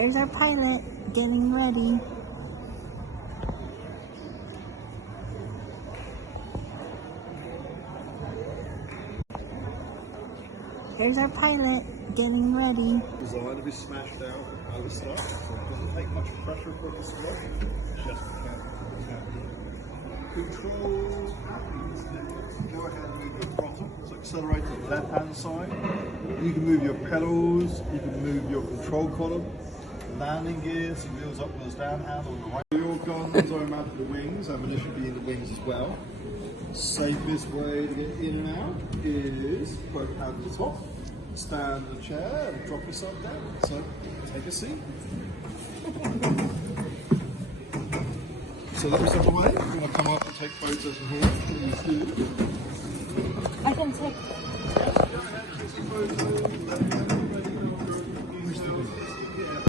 Here's our pilot getting ready. Here's our pilot getting ready. Designed to be smashed out at the start, so it doesn't take much pressure for it to start. Just control. Go ahead and move your throttle. So accelerate to the left hand side. You can move your pedals, you can move your control column, landing gears, wheels up, wheels down, hand on the right. Your guns are mounted to the wings, ammunition be in the wings as well. Safest way to get in and out is both hands at the top, stand in the chair and drop yourself down. So take a seat. So let yourself away. If you want to come up and take photos from here, please do. I can take.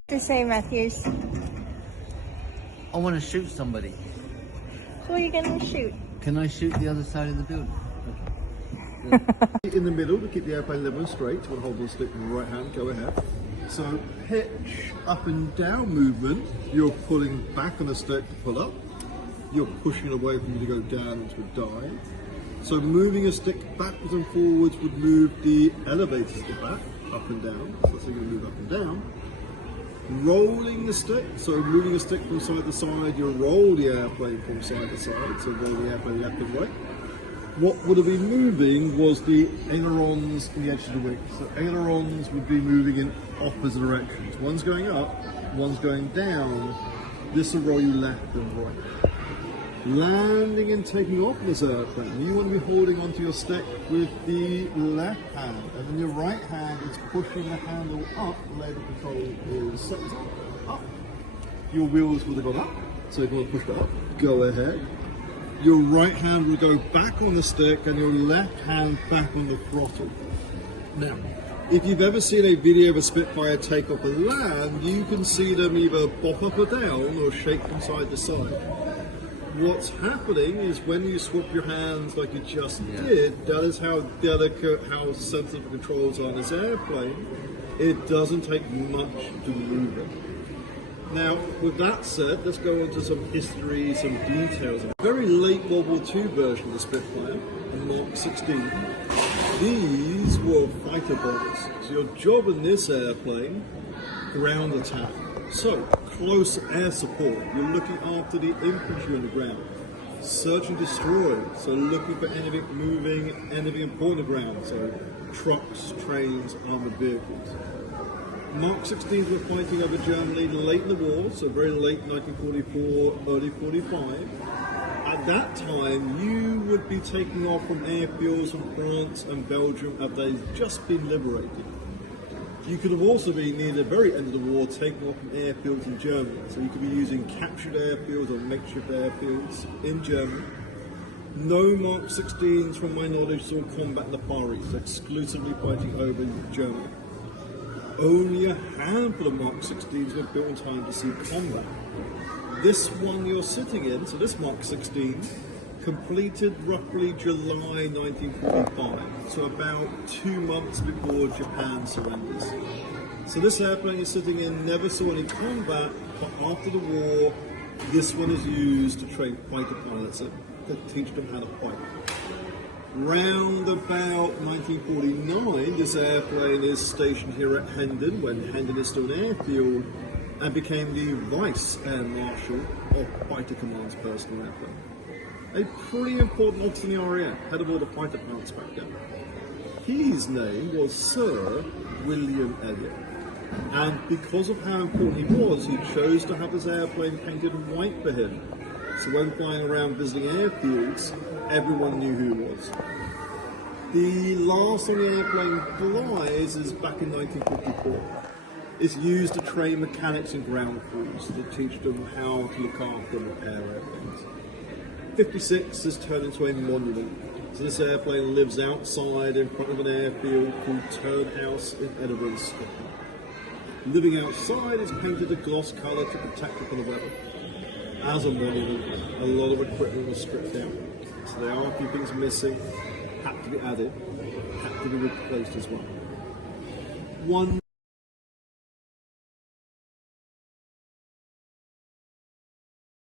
To say, Matthews. I want to shoot somebody. Who are you going to shoot? Can I shoot the other side of the building? In the middle to keep the airplane level and straight. You want to hold the stick in the right hand, go ahead. So pitch up and down movement, you're pulling back on the stick to pull up. You're pushing it away from you to go down into a dive. So moving a stick backwards and forwards would move the elevator stick back, up and down. So that's how you're going to move up and down. Rolling the stick, so moving a stick from side to side, you roll the airplane from side to side, so roll the airplane left and right. What would have been moving was the ailerons in the edge of the wing. So ailerons would be moving in opposite directions. One's going up, one's going down. This will roll you left and right. Landing and taking off this airplane, you want to be holding onto your stick with the left hand, and then your right hand is pushing the handle up, labor control is set up. Your wheels would have gone up, so if you want to push that up, go ahead. Your right hand will go back on the stick and your left hand back on the throttle. Now, if you've ever seen a video of a Spitfire take off and land, you can see them either bop up or down or shake from side to side. What's happening is when you swap your hands like you just did, that is how delicate, how sensitive the controls are on this airplane. It doesn't take much to move it. Now, with that said, let's go into some history, some details. A very late World War II version of the Spitfire, a Mark 16. These were fighter bombers. So your job in this airplane, ground attack. So, close air support. You're looking after the infantry on the ground. Search and destroy. So looking for anything moving, anything important on the ground. So trucks, trains, armored vehicles. Mark 16s were fighting over Germany late in the war, so very late 1944, early 45. At that time, you would be taking off from airfields from France and Belgium as they'd just been liberated. You could have also been near the very end of the war taking off from airfields in Germany. So you could be using captured airfields or makeshift airfields in Germany. No Mark 16s, from my knowledge, saw combat in the Far East, exclusively fighting over Germany. Only a handful of Mark 16s were built in time to see combat. This one you're sitting in, so this Mark 16, completed roughly July 1945, so about 2 months before Japan surrenders. So this airplane you're sitting in never saw any combat, but after the war, this one is used to train fighter pilots to teach them how to fight. Round about 1949, this airplane is stationed here at Hendon, when Hendon is still an airfield, and became the Vice Air Marshal of Fighter Command's personal airplane. A pretty important officer in the RAF, head of all the fighter pilots back then. His name was Sir William Elliot, and because of how important he was, he chose to have his airplane painted white for him. So when flying around visiting airfields, everyone knew who he was. The last time the airplane flies is back in 1954. It's used to train mechanics and ground crews to teach them how to look after and repair airplanes. 56 is turned into a monument. So this airplane lives outside in front of an airfield called Turnhouse in Edinburgh, Scotland. Living outside is painted a gloss colour to protect it from the weather. As a monument, a lot of equipment was stripped out. So there are a few things missing, had to be added, had to be replaced as well. One